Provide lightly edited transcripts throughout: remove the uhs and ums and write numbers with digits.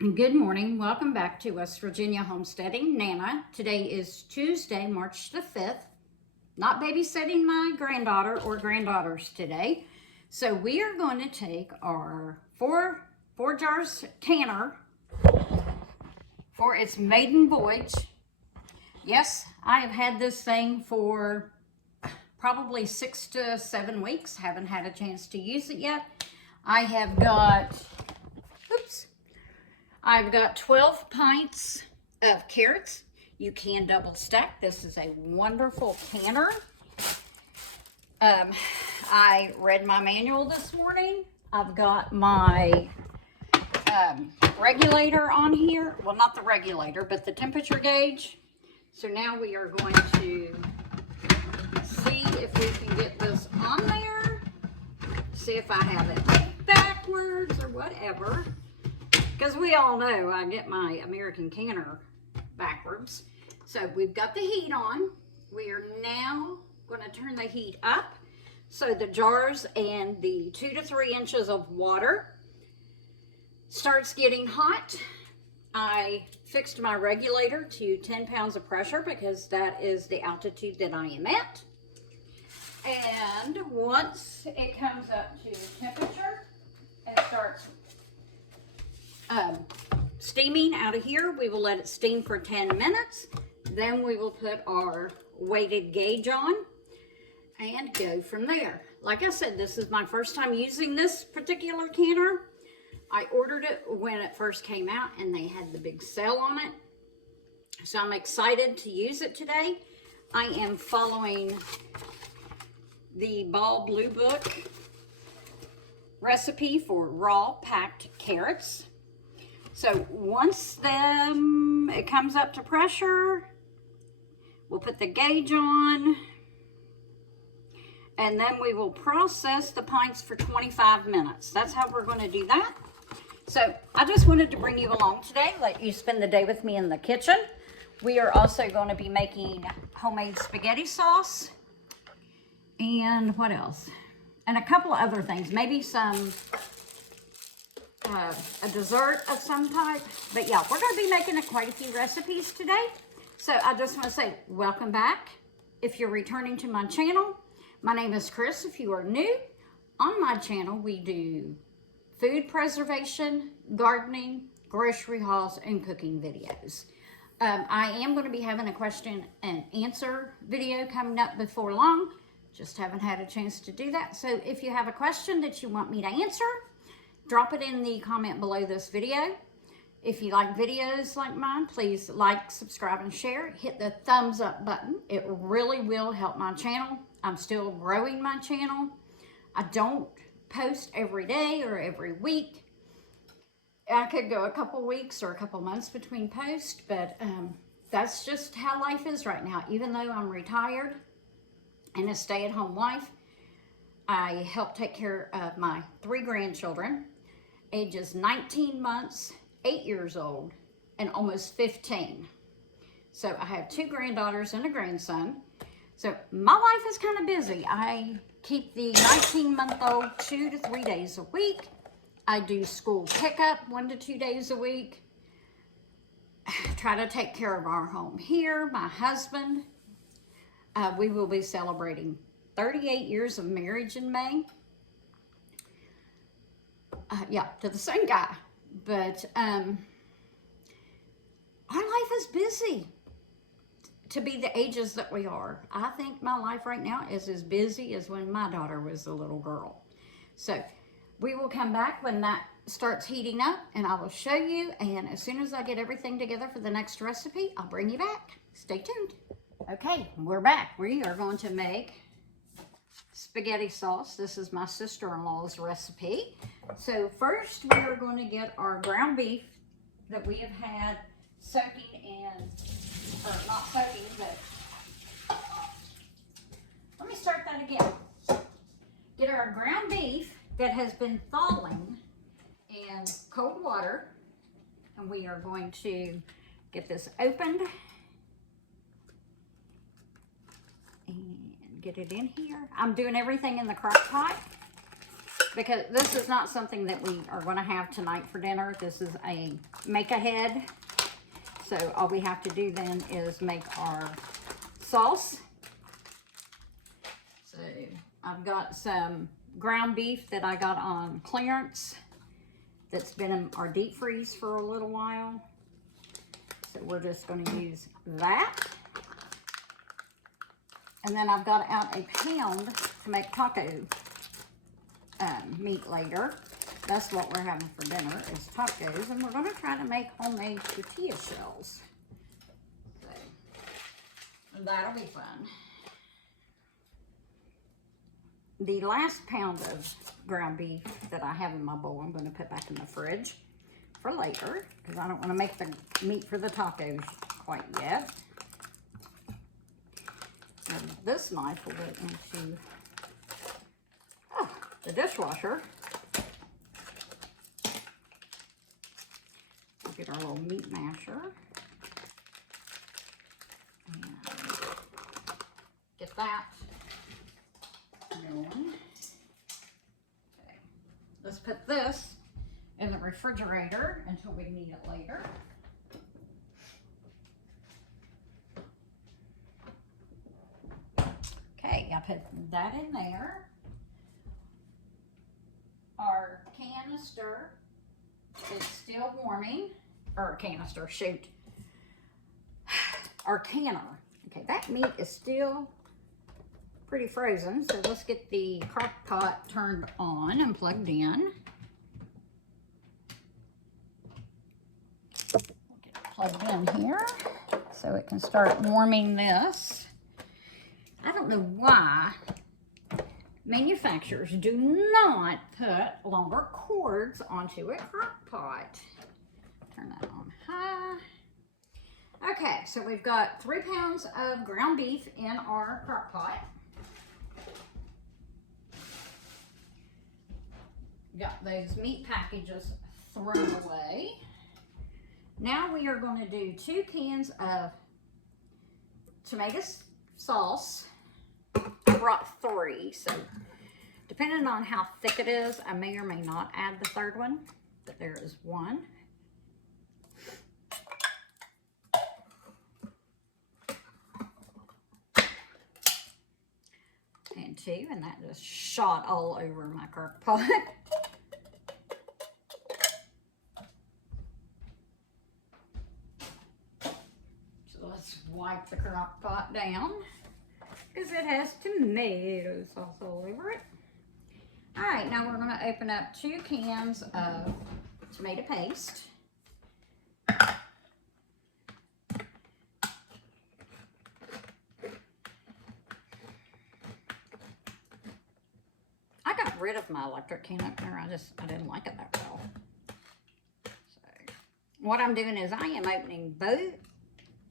Good morning. Welcome back to West Virginia Homesteading. Nana. Today is Tuesday, March the 5th. Not babysitting my granddaughter or granddaughters today. So we are going to take our four jars canner for its maiden voyage. Yes, I have had this thing for probably 6 to 7 weeks. Haven't had a chance to use it yet. I've got 12 pints of carrots. You can double stack. This is a wonderful canner. I read my manual this morning. I've got my regulator on here. Well, not the regulator, but the temperature gauge. So now we are going to see if we can get this on there. See if I have it backwards or whatever. Because we all know I get my American canner backwards. So we've got the heat on. We are now going to turn the heat up. So the jars and the 2 to 3 inches of water starts getting hot. I fixed my regulator to 10 pounds of pressure because that is the altitude that I am at. And once it comes up to temperature and starts steaming out of here, we will let it steam for 10 minutes. Then we will put our weighted gauge on and go from there. Like I said, this is my first time using this particular canner. I ordered it when it first came out and they had the big sale on it. So I'm excited to use it today. I am following the Ball Blue Book recipe for raw packed carrots. So once it comes up to pressure, we'll put the gauge on, and then we will process the pints for 25 minutes. That's how we're going to do that. So I just wanted to bring you along today, let you spend the day with me in the kitchen. We are also going to be making homemade spaghetti sauce, and what else? And a couple of other things, maybe some a dessert of some type. But yeah, we're going to be making quite a few recipes today. So I just want to say welcome back. If you're returning to my channel, my name is Chris. If you are new, on my channel we do food preservation, gardening, grocery hauls, and cooking videos. I am going to be having a question and answer video coming up before long. Just haven't had a chance to do that. So if you have a question that you want me to answer, drop it in the comment below this video. If you like videos like mine, please like, subscribe, and share. Hit the thumbs up button. It really will help my channel. I'm still growing my channel. I don't post every day or every week. I could go a couple weeks or a couple months between posts, but that's just how life is right now. Even though I'm retired and a stay-at-home wife, I help take care of my 3 grandchildren, ages 19 months, 8 years old, and almost 15. So I have 2 granddaughters and a grandson. So my life is kind of busy. I keep the 19-month-old 2 to 3 days a week. I do school pickup 1 to 2 days a week. Try to take care of our home here, my husband. We will be celebrating 38 years of marriage in May. Yeah, to the same guy. But our life is busy to be the ages that we are. I think my life right now is as busy as when my daughter was a little girl. So we will come back when that starts heating up and I will show you. And as soon as I get everything together for the next recipe, I'll bring you back. Stay tuned. Okay, we're back. We are going to make spaghetti sauce. This is my sister-in-law's recipe. So first we are going to get our ground beef that we have had soaking in, or not soaking, but let me start that again. Get our ground beef that has been thawing in cold water, and we are going to get this opened and get it in here. I'm doing everything in the crock pot because this is not something that we are going to have tonight for dinner. This is a make-ahead. So all we have to do then is make our sauce. So I've got some ground beef that I got on clearance that's been in our deep freeze for a little while. So we're just going to use that. And then I've got out a pound to make taco meat later. That's what we're having for dinner is tacos. And we're going to try to make homemade tortilla shells. So that'll be fun. The last pound of ground beef that I have in my bowl, I'm going to put back in the fridge for later because I don't want to make the meat for the tacos quite yet. And this knife will go into the dishwasher. We'll get our little meat masher. And get that going. Okay. Let's put this in the refrigerator until we need it later. Okay, I put that in there. Our canister is still warming, or canister, shoot. Our canner. Okay, that meat is still pretty frozen, so let's get the crock pot turned on and plugged in. We'll get it plugged in here so it can start warming this. I don't know why manufacturers do not put longer cords onto a crock pot. Turn that on high. Okay, so we've got 3 pounds of ground beef in our crock pot. Got those meat packages thrown away. Now we are going to do 2 cans of tomato sauce. I brought 3, so depending on how thick it is, I may or may not add the 3rd one, but there is 1. And 2, and that just shot all over my crock pot. So let's wipe the crock pot down because it has tomato sauce all over it. All right, now we're going to open up 2 cans of tomato paste. I got rid of my electric can opener. I didn't like it that well. So what I'm doing is I am opening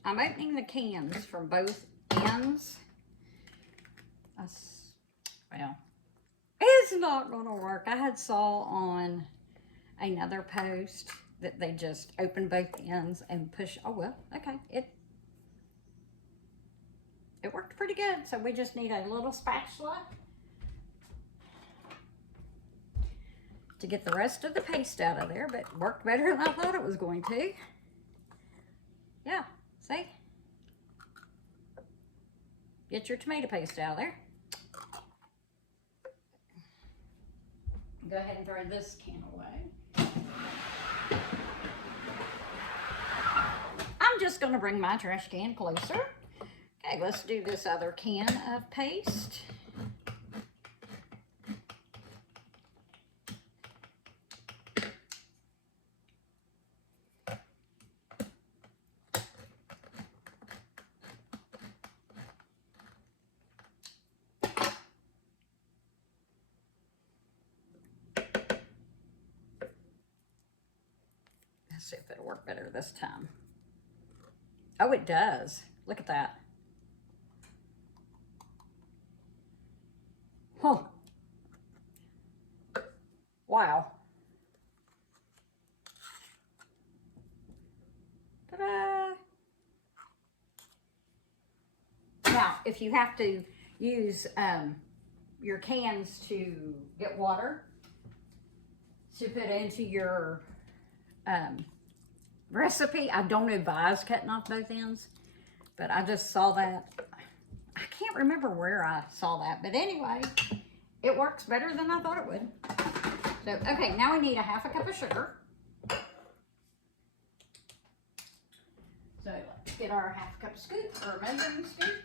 I'm opening the cans from both ends. Well, it's not going to work. I had saw on another post that they just open both ends and push. Oh, well, okay. It worked pretty good. So we just need a little spatula to get the rest of the paste out of there, but it worked better than I thought it was going to. Yeah, see? Get your tomato paste out of there. Go ahead and throw this can away. I'm just going to bring my trash can closer. Okay, let's do this other can of paste. Let's see if it'll work better this time. Oh, it does. Look at that. Huh. Wow. Ta-da! Now, if you have to use your cans to get water, to put into your recipe. I don't advise cutting off both ends, but I just saw that. I can't remember where I saw that, but anyway, it works better than I thought it would. So, okay, now we need a 1/2 cup of sugar. So let's get our 1/2 cup scoop, or measuring scoop.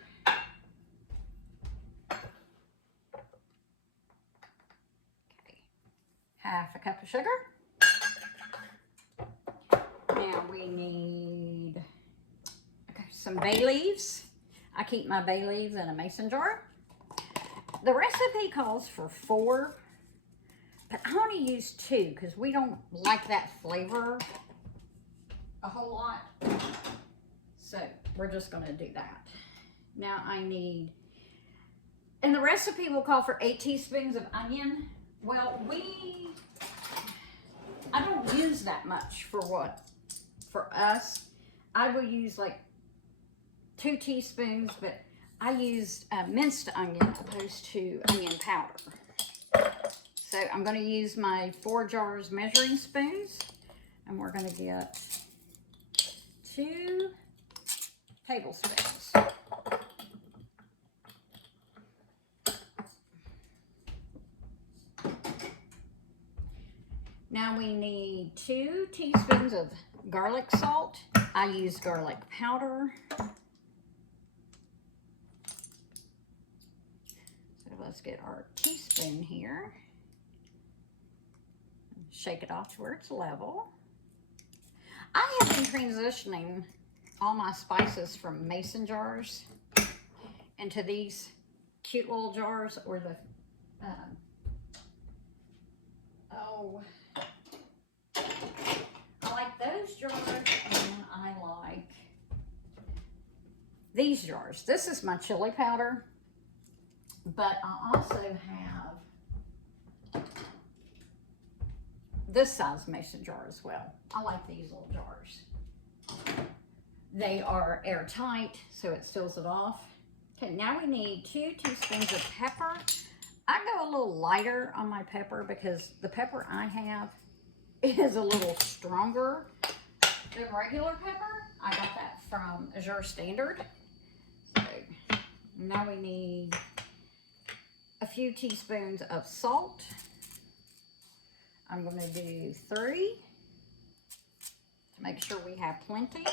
Okay, 1/2 cup of sugar. Now we need some bay leaves. I keep my bay leaves in a mason jar. The recipe calls for 4, but I only use 2 because we don't like that flavor a whole lot. So we're just going to do that. Now I need, and the recipe will call for 8 teaspoons of onion. Well, I don't use that much for us. I will use like 2 teaspoons, but I used minced onion opposed to onion powder. So I'm going to use my 4 jars measuring spoons, and we're going to get 2 tablespoons. Now we need 2 teaspoons of garlic salt. I use garlic powder. So let's get our teaspoon here. Shake it off to where it's level. I have been transitioning all my spices from mason jars into these cute little jars, or the I like those jars, and I like these jars. This is my chili powder, but I also have this size mason jar as well. I like these little jars. They are airtight, so it seals it off. Okay, now we need 2 teaspoons of pepper. I go a little lighter on my pepper because the pepper I have is a little stronger than regular pepper. I got that from Azure Standard. So now we need a few teaspoons of salt. I'm going to do 3 to make sure we have plenty.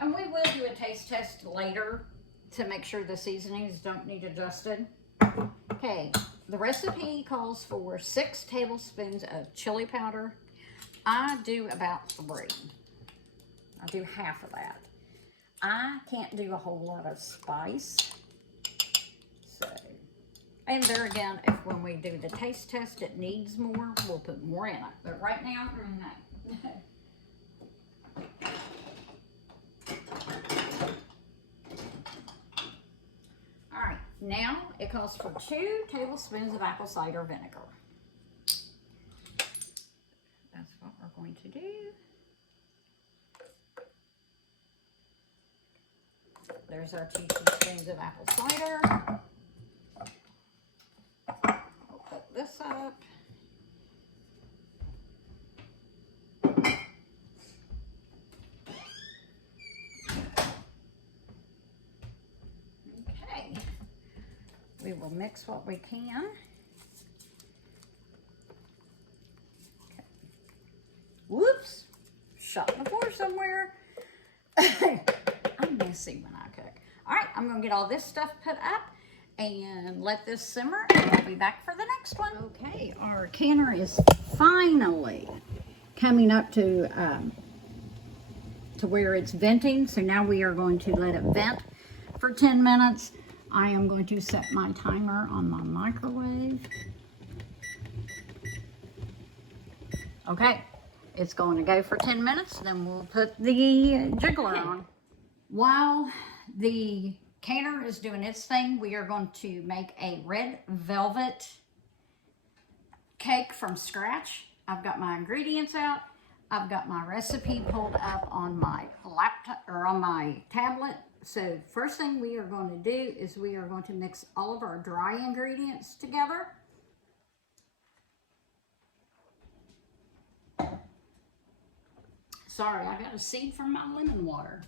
And we will do a taste test later to make sure the seasonings don't need adjusted. Okay, the recipe calls for 6 tablespoons of chili powder. I do about 3. I do half of that. I can't do a whole lot of spice. So, and there again, if when we do the taste test it needs more, we'll put more in it. But right now, no. All right, now it calls for 2 tablespoons of apple cider vinegar. That's what we're going to do. There's our 2 teaspoons of apple cider. I'll put this up. Okay. We will mix what we can. Okay. Whoops! Shot in the floor somewhere. I'm messy when I cook. All right, I'm gonna get all this stuff put up and let this simmer, and I'll be back for the next one. Okay, our canner is finally coming up to where it's venting. So now we are going to let it vent for 10 minutes. I am going to set my timer on my microwave. Okay, it's going to go for 10 minutes, then we'll put the jiggler on. While the canner is doing its thing, we are going to make a red velvet cake from scratch. I've got my ingredients out. I've got my recipe pulled up on my laptop or on my tablet. So first thing we are going to do is we are going to mix all of our dry ingredients together. Sorry, I got a seed from my lemon water.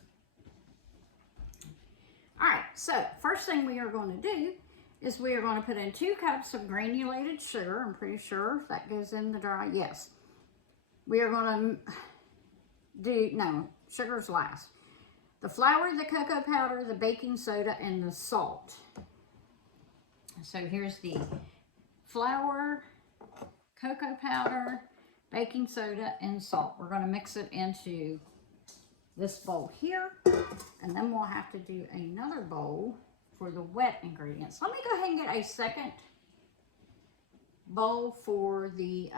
All right, so first thing we are going to do is we are going to put in 2 cups of granulated sugar. I'm pretty sure that goes in the dry. Yes. We are going to do, no, sugar's last. The flour, the cocoa powder, the baking soda, and the salt. So here's the flour, cocoa powder, baking soda, and salt. We're going to mix it into this bowl here, and then we'll have to do another bowl for the wet ingredients. Let me go ahead and get a second bowl for the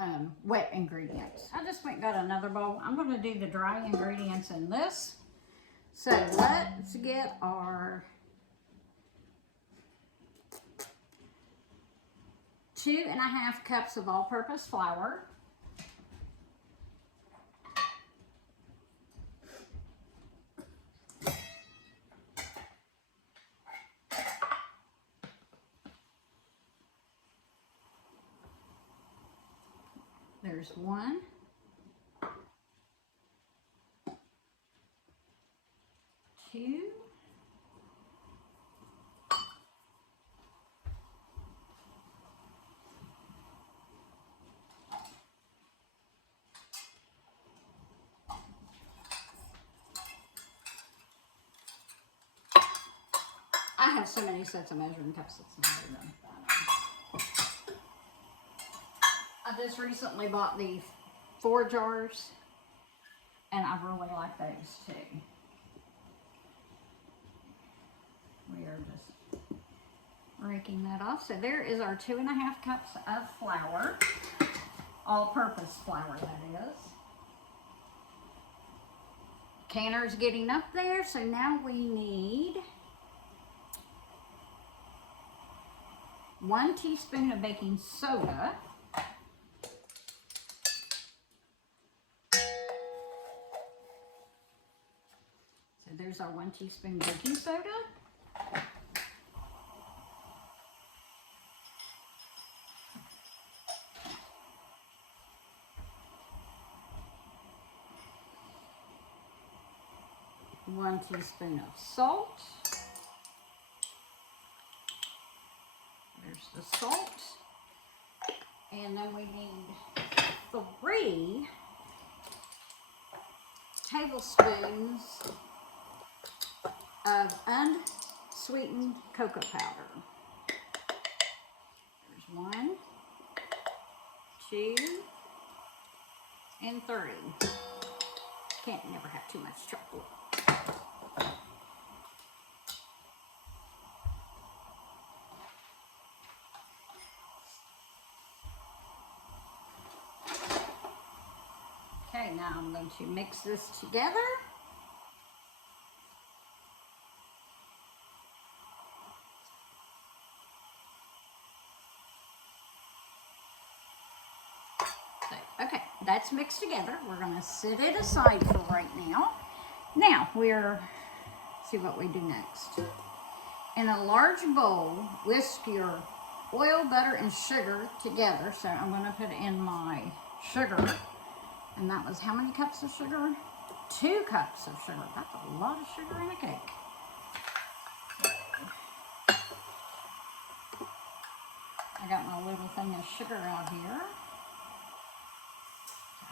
wet ingredients. I just went and got another bowl. I'm going to do the dry ingredients in this. So let's get our 2½ cups of all-purpose flour. There's 1, 2, I have so many sets of measuring cups, it's not even. I just recently bought the 4 jars, and I really like those too. We are just raking that off. So there is our 2½ cups of flour, all-purpose flour that is. Canner's getting up there, so now we need 1 teaspoon of baking soda. So there's our 1 teaspoon baking soda. One teaspoon of salt. There's the salt. And then we need 3 tablespoons of unsweetened cocoa powder. There's 1, 2, and 3. Can't never have too much chocolate. Okay, now I'm going to mix this together. So, okay, that's mixed together. We're going to set it aside for right now. Now, see what we do next. In a large bowl, whisk your oil, butter, and sugar together. So I'm going to put in my sugar. And that was how many cups of sugar? 2 cups of sugar. That's a lot of sugar in a cake. I got my little thing of sugar out here.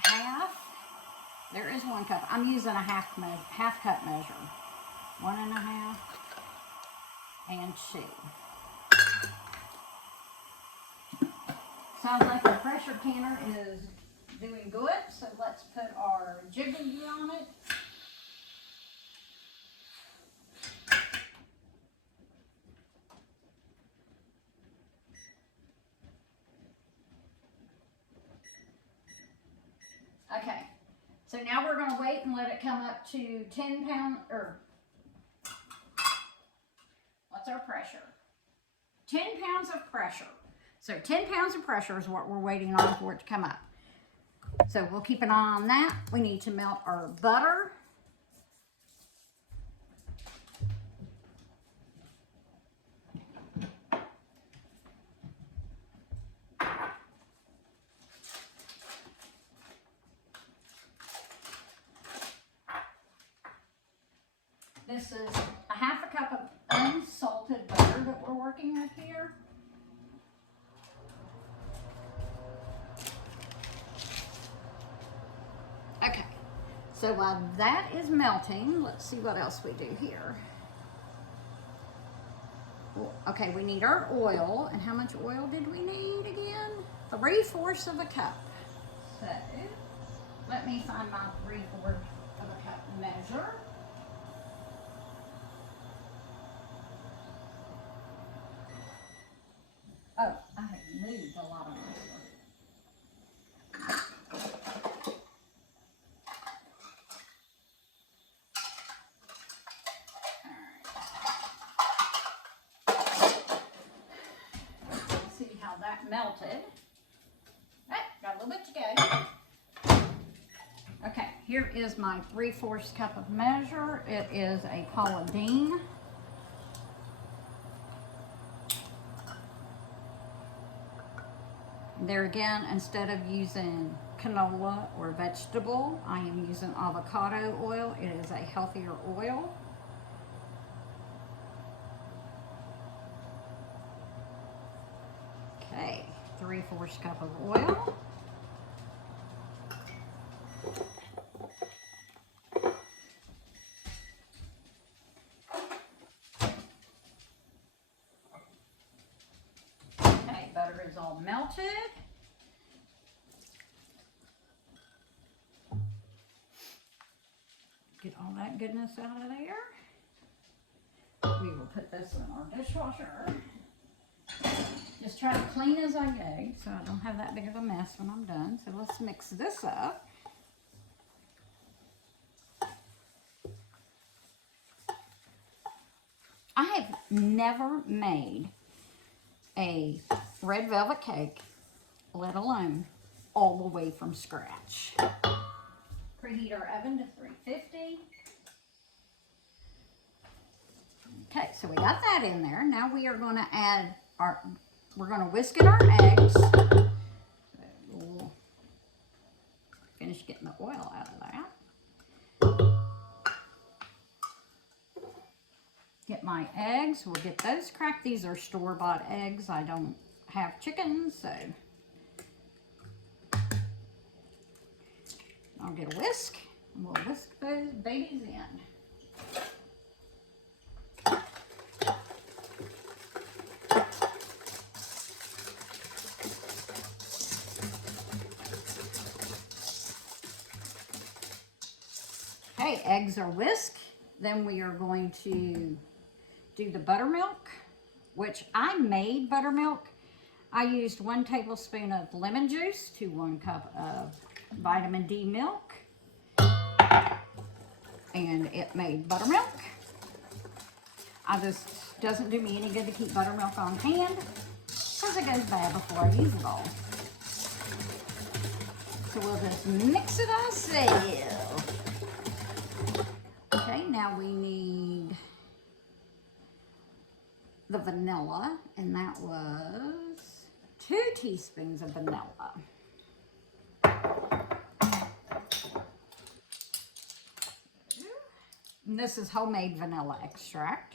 Half. There is 1 cup. I'm using a half cup measure. 1½ and 2. Sounds like the pressure canner is doing good, so let's put our jiggling gear on it. Okay, so now we're going to wait and let it come up to 10 pounds, or what's our pressure? 10 pounds of pressure. So 10 pounds of pressure is what we're waiting on for it to come up. So we'll keep an eye on that. We need to melt our butter. This is a half a cup of unsalted butter that we're working with here. Okay, so while that is melting, let's see what else we do here. Okay, we need our oil. And how much oil did we need again? 3/4 of a cup. So let me find my 3/4 of a cup measure. Oh, I have moved a lot of my stuff. See how that melted. Got a little bit to go. Okay, here is my 3/4 cup of measure. It is a Paula Deen. There again, instead of using canola or vegetable, I am using avocado oil. It is a healthier oil. Okay, 3/4 cup of oil. Okay, butter is all melted. Get all that goodness out of there. We will put this in our dishwasher. Just try to clean as I go so I don't have that big of a mess when I'm done. So let's mix this up. I have never made a red velvet cake, let alone all the way from scratch. Preheat our oven to 350. Okay, so we got that in there. Now we are going to add we're going to whisk in our eggs. So we'll finish getting the oil out of that. Get my eggs. We'll get those cracked. These are store-bought eggs. I don't have chickens, so I'll get a whisk and we'll whisk those babies in. Okay, eggs are whisked. Then we are going to do the buttermilk, which I made buttermilk. I used 1 tablespoon of lemon juice to 1 cup of vitamin D milk, and it made buttermilk. Doesn't do me any good to keep buttermilk on hand because it goes bad before I use it all. So we'll just mix it ourselves. Okay, now we need the vanilla, and that was 2 teaspoons of vanilla. And this is homemade vanilla extract.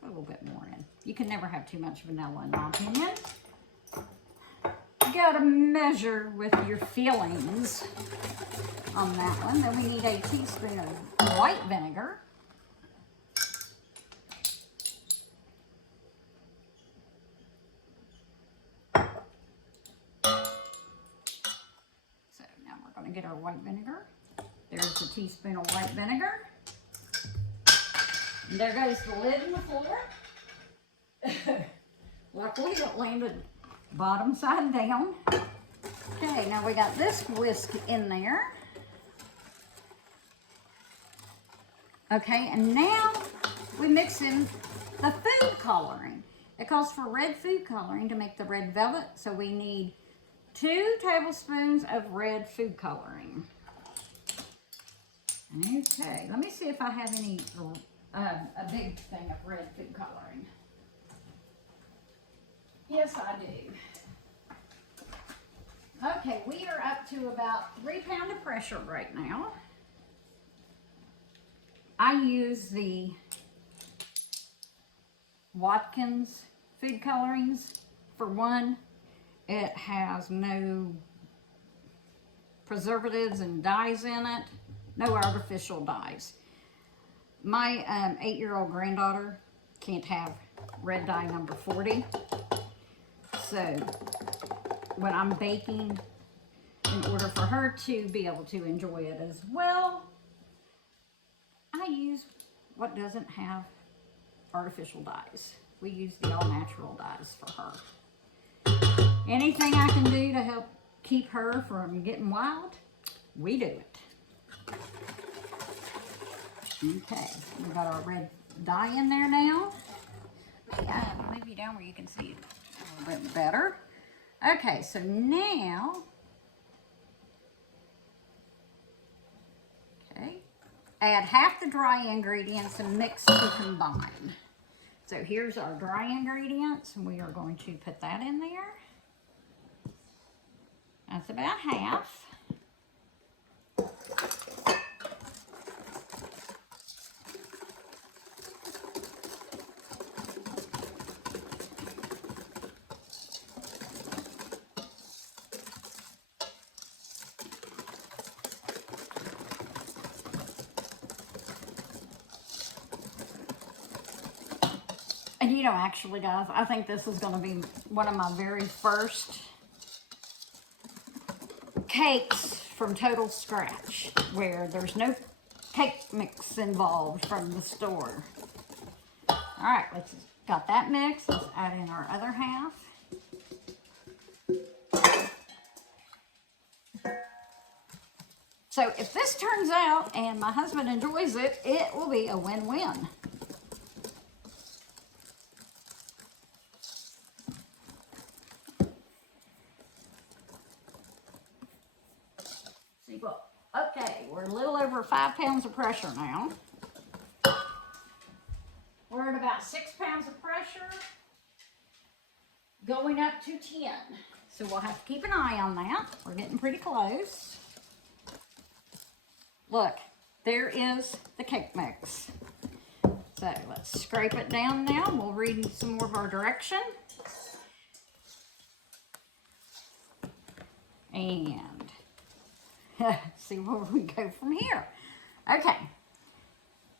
Put a little bit more in. You can never have too much vanilla in my opinion. You gotta measure with your feelings on that one. Then we need a teaspoon of white vinegar. So now we're gonna get our white vinegar. There's a teaspoon of white vinegar. And there goes the lid in the floor. Luckily it landed bottom side down. Okay, now we got this whisk in there. Okay, and now we mix in the food coloring. It calls for red food coloring to make the red velvet, so we need 2 tablespoons of red food coloring. Okay, let me see if I have any, a big thing of red food coloring. Yes, I do. Okay, we are up to about 3 pounds of pressure right now. I use the Watkins food colorings. For one, it has no preservatives and dyes in it, no artificial dyes. My 8-year-old granddaughter can't have red dye number 40. So when I'm baking, in order for her to be able to enjoy it as well, I use what doesn't have artificial dyes. We use the all-natural dyes for her. Anything I can do to help keep her from getting wild, we do it. Okay, we've got our red dye in there now. Move you down where you can see it a little bit better. Okay, so now, add half the dry ingredients and mix to combine. So here's our dry ingredients, and we are going to put that in there. That's about half. And you know, actually, guys, I think this is going to be one of my very first cakes from total scratch, where there's no cake mix involved from the store. All right, let's got that mix. Let's add in our other half. So if this turns out and my husband enjoys it, it will be a win-win. Okay, we're a little over 5 pounds of pressure now. We're at about 6 pounds of pressure, going up to 10. So we'll have to keep an eye on that. We're getting pretty close. Look, there is the cake mix. So let's scrape it down now. We'll read some more of our direction. And see where we go from here. Okay,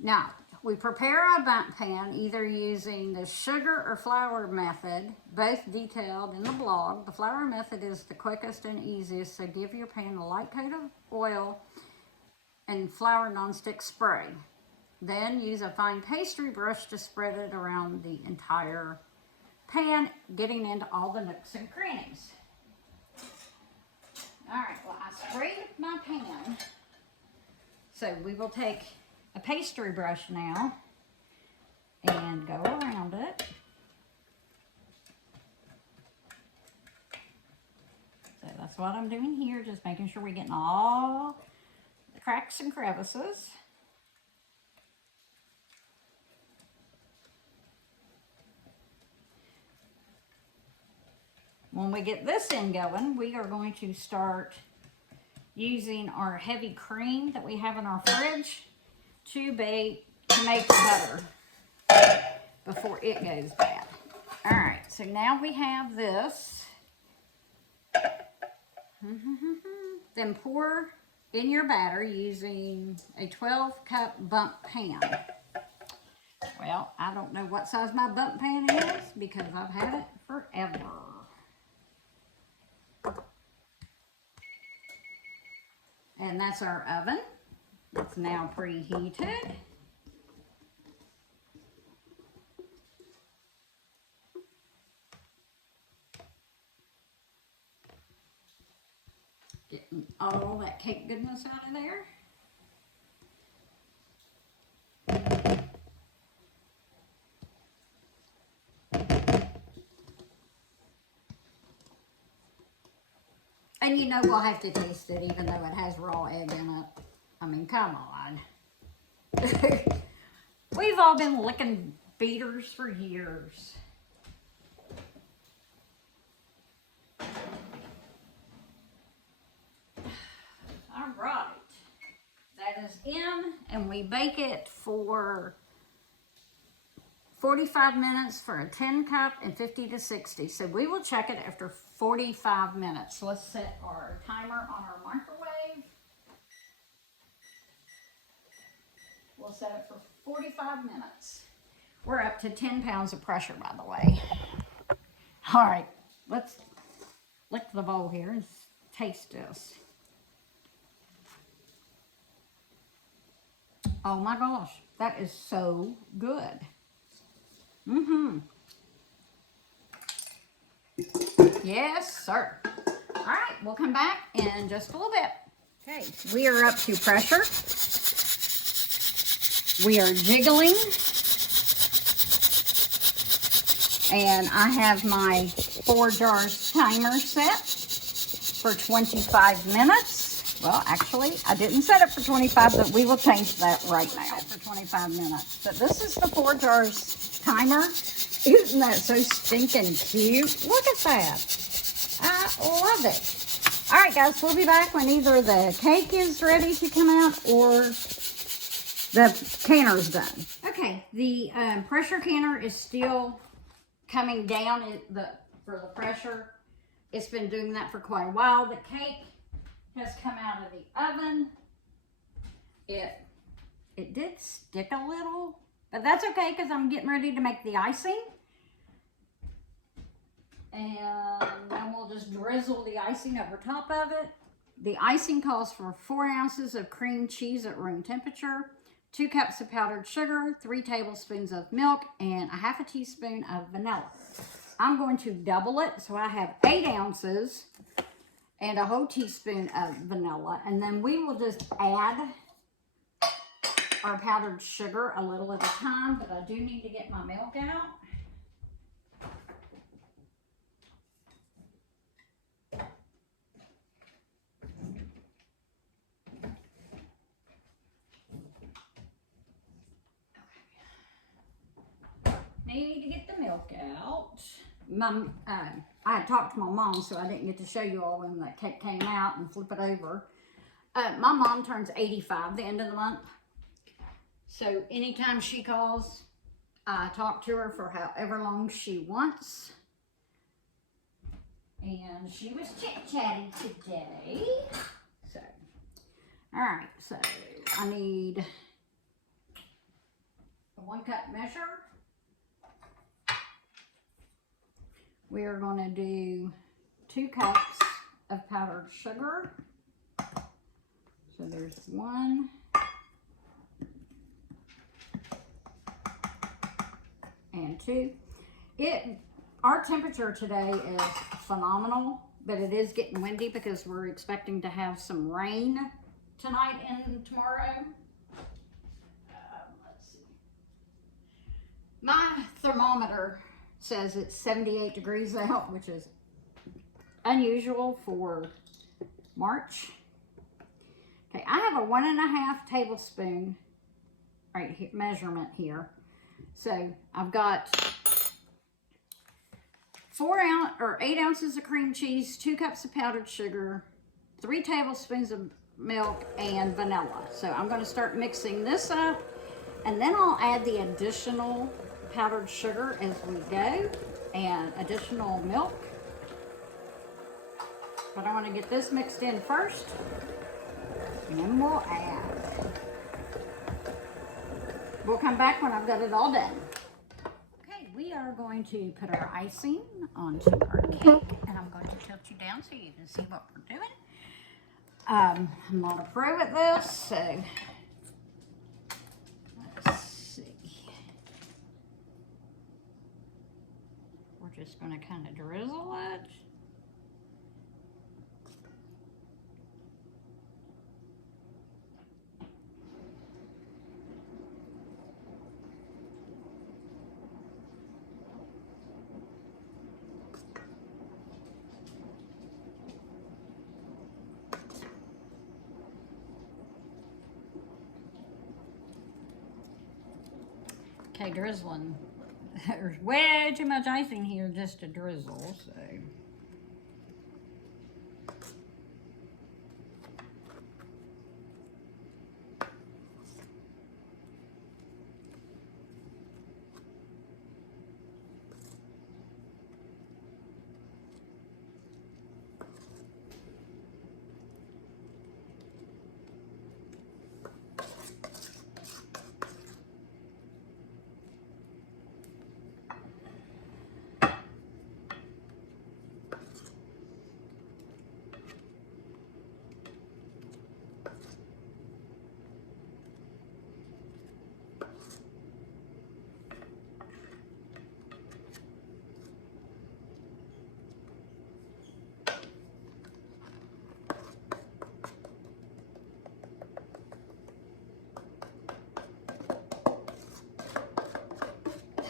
now we prepare our bundt pan either using the sugar or flour method, both detailed in the blog. The flour method is the quickest and easiest, so give your pan a light coat of oil and flour nonstick spray. Then use a fine pastry brush to spread it around the entire pan, getting into all the nooks and crannies. All right, well, I sprayed my pan. So we will take a pastry brush now and go around it. So that's what I'm doing here, just making sure we're getting all the cracks and crevices. When we get this in going, we are going to start using our heavy cream that we have in our fridge to make butter before it goes bad. All right, so now we have this. Then pour in your batter using a 12-cup bundt pan. Well, I don't know what size my bundt pan is because I've had it forever. And that's our oven. It's now preheated. Getting all that cake goodness out of there. And you know we'll have to taste it even though it has raw egg in it. I mean, come on. We've all been licking beaters for years. All right. That is in, and we bake it for 45 minutes for a 10 cup and 50 to 60. So we will check it after 45 minutes. Let's set our timer on our microwave. We'll set it for 45 minutes. We're up to 10 pounds of pressure, by the way. All right, let's lick the bowl here and taste this. Oh my gosh, that is so good. Yes, sir. All right, we'll come back in just a little bit. Okay, we are up to pressure. We are jiggling. And I have my 4 jars timer set for 25 minutes. Well, actually, I didn't set it for 25, but we will change that right now for 25 minutes. But this is the 4 jars timer. Isn't that so stinking cute? Look at that. I love it. All right, guys, we'll be back when either the cake is ready to come out or the canner's done. Okay, the pressure canner is still coming down for the pressure. It's been doing that for quite a while. The cake has come out of the oven. It did stick a little, but that's okay because I'm getting ready to make the icing. And then we'll just drizzle the icing over top of it. The icing calls for 4 ounces of cream cheese at room temperature, 2 cups of powdered sugar, 3 tablespoons of milk, and a half a teaspoon of vanilla. I'm going to double it, so I have 8 ounces and a whole teaspoon of vanilla. And then we will just add our powdered sugar a little at a time, but I do need to get my milk out. Need to get the milk out. I had talked to my mom, so I didn't get to show you all when that cake came out and flip it over. My mom turns 85 the end of the month. So anytime she calls, I talk to her for however long she wants. And she was chit-chatting today. So, all right, so I need a 1 cup measure. We are going to do 2 cups of powdered sugar. So there's 1. And 2. Our temperature today is phenomenal, but it is getting windy because we're expecting to have some rain tonight and tomorrow. Let's see. My thermometer says it's 78 degrees out, which is unusual for March. Okay, I have a 1.5 tablespoon right here, measurement here. So I've got 8 ounces of cream cheese, 2 cups of powdered sugar, 3 tablespoons of milk, and vanilla. So I'm going to start mixing this up, and then I'll add the additional powdered sugar as we go and additional milk. But I want to get this mixed in first, and then we'll add. We'll come back when I've got it all done. Okay, we are going to put our icing onto our cake, and I'm going to tilt you down so you can see what we're doing. I'm not a pro at this, so let's see. We're just going to kind of drizzle it. Okay, drizzling. There's way too much icing here just to drizzle, so.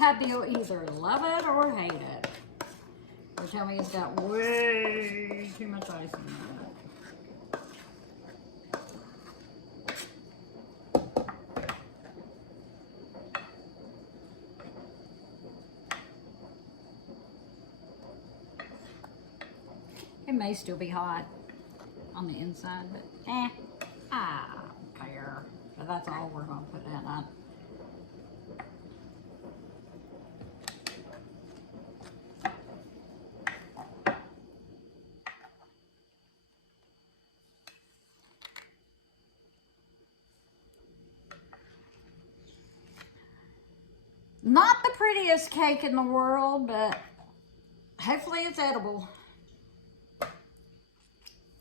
hubby will either love it or hate it. Or tell me it's got way too much ice in it. It may still be hot on the inside, but I don't care. But that's all we're going to put in it. Not the prettiest cake in the world, but hopefully it's edible.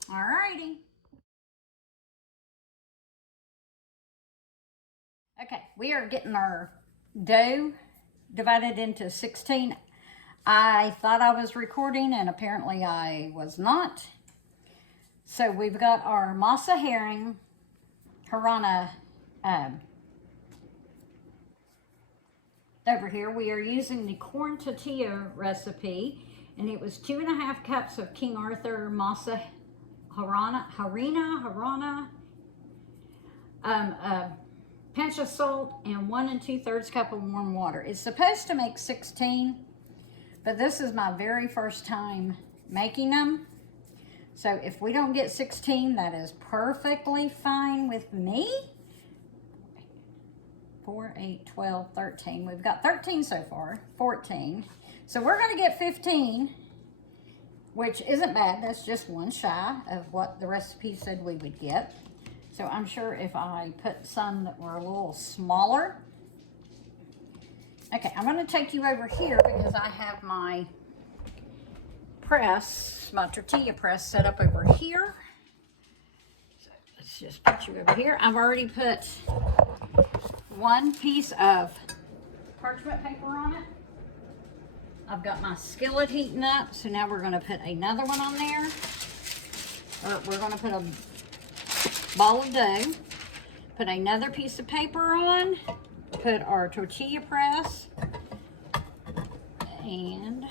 Alrighty. Okay, we are getting our dough divided into 16. I thought I was recording and apparently I was not. So we've got our masa herring, Harana over here. We are using the corn tortilla recipe, and it was 2.5 cups of King Arthur masa harina, a pinch of salt, and 1 2/3 cup of warm water. It's supposed to make 16, but this is my very first time making them. So if we don't get 16, that is perfectly fine with me. 4, 8, 12, 13. We've got 13 so far, 14. So we're going to get 15, which isn't bad. That's just one shy of what the recipe said we would get. So I'm sure if I put some that were a little smaller. Okay, I'm going to take you over here because I have my press, my tortilla press set up over here. So let's just put you over here. I've already put 1 piece of parchment paper on it. I've got my skillet heating up, so now we're going to put another one on there. Or we're going to put a ball of dough, put another piece of paper on, put our tortilla press, and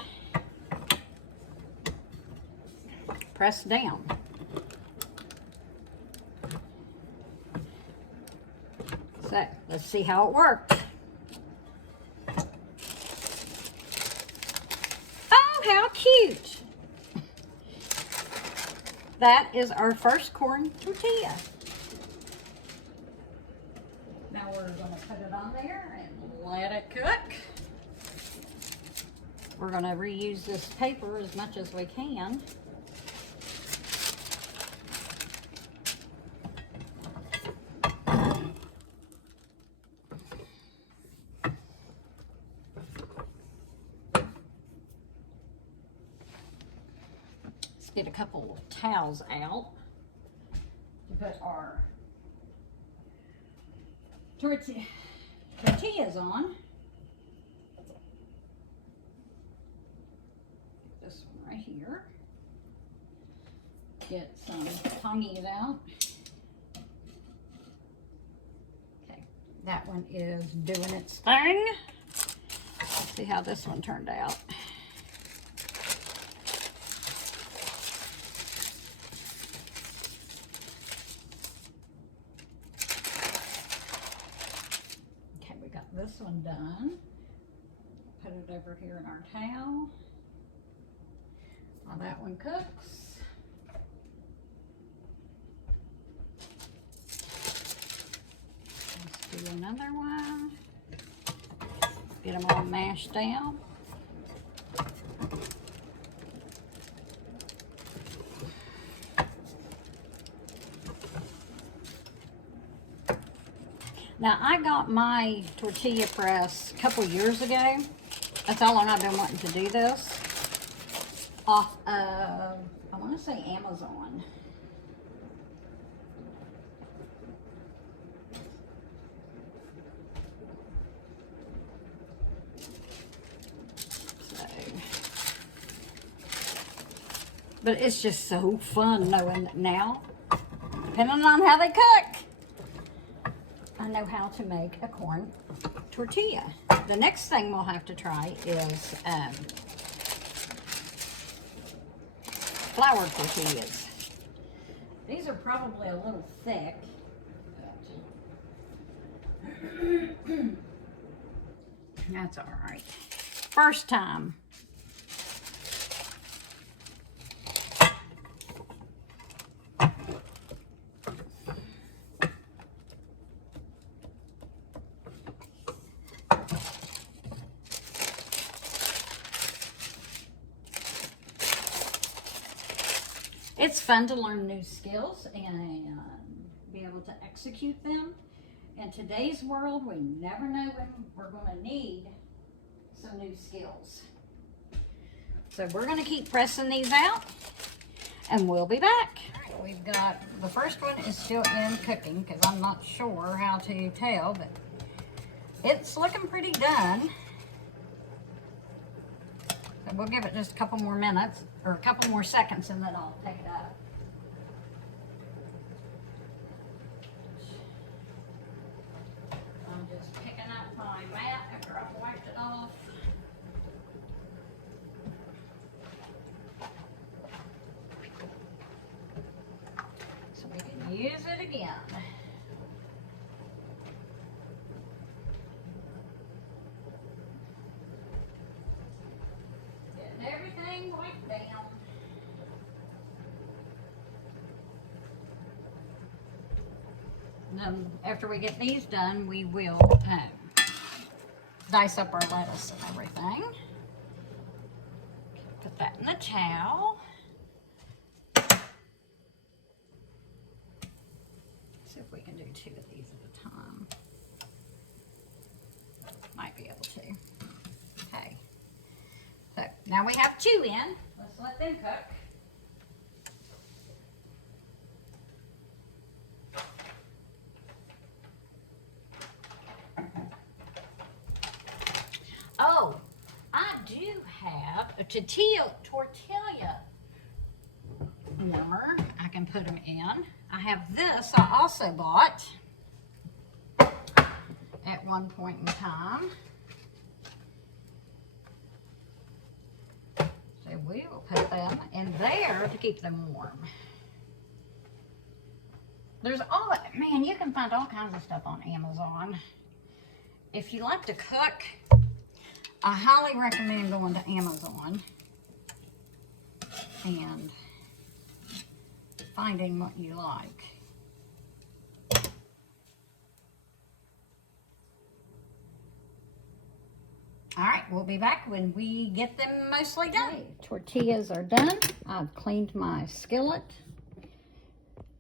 press down. So let's see how it worked. Oh, how cute. That is our first corn tortilla. Now we're going to put it on there and let it cook. We're going to reuse this paper as much as we can. Get a couple of towels out to put our tortillas on. Get this one right here. Get some tongues out. Okay, that one is doing its thing. Let's see how this one turned out. This one done. Put it over here in our towel while that one cooks. Let's do another one. Get them all mashed down. Now, I got my tortilla press a couple years ago. That's how long I've been wanting to do this. Off of, I want to say Amazon. So, but it's just so fun knowing that now, depending on how they cook, I know how to make a corn tortilla. the next thing we'll have to try is flour tortillas. These are probably a little thick. That's all right. First time. It's fun to learn new skills and be able to execute them. In today's world, we never know when we're going to need some new skills. So we're going to keep pressing these out, and we'll be back. All right, we've got, the first one is still in cooking because I'm not sure how to tell, but it's looking pretty done. So we'll give it just a couple more minutes, or a couple more seconds, and then I'll take it up. I'm just picking up my mat after I've wiped it off. So we can use it again. Getting everything wiped down. After we get these done, we will dice up our lettuce and everything. Put that in the towel. See if we can do 2 of these at a time. Might be able to. Okay. So now we have 2 in. Let's let them cook. Oh, I do have a tortilla warmer. I can put them in. I have this I also bought at one point in time. So we will put them in there to keep them warm. There's all, man, you can find all kinds of stuff on Amazon. If you like to cook, I highly recommend going to Amazon and finding what you like. All right, we'll be back when we get them mostly done. Okay, tortillas are done. I've cleaned my skillet.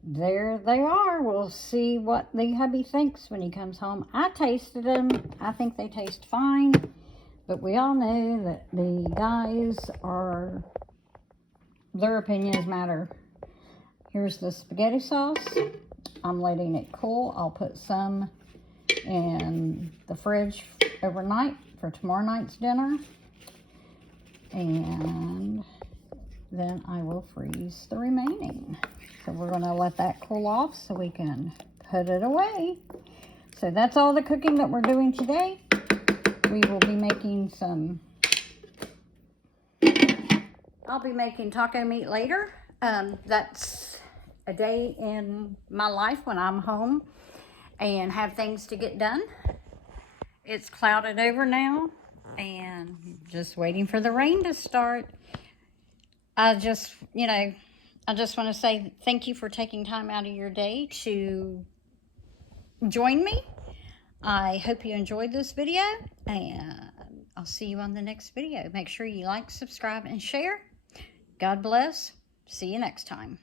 There they are. We'll see what the hubby thinks when he comes home. I tasted them. I think they taste fine. But we all know that the guys are, their opinions matter. Here's the spaghetti sauce. I'm letting it cool. I'll put some in the fridge overnight for tomorrow night's dinner. And then I will freeze the remaining. So we're going to let that cool off so we can put it away. So that's all the cooking that we're doing today. We will be making some, I'll be making taco meat later. That's a day in my life when I'm home and have things to get done. It's clouded over now and just waiting for the rain to start. I just want to say thank you for taking time out of your day to join me. I hope you enjoyed this video, and I'll see you on the next video. Make sure you like, subscribe, and share. God bless. See you next time.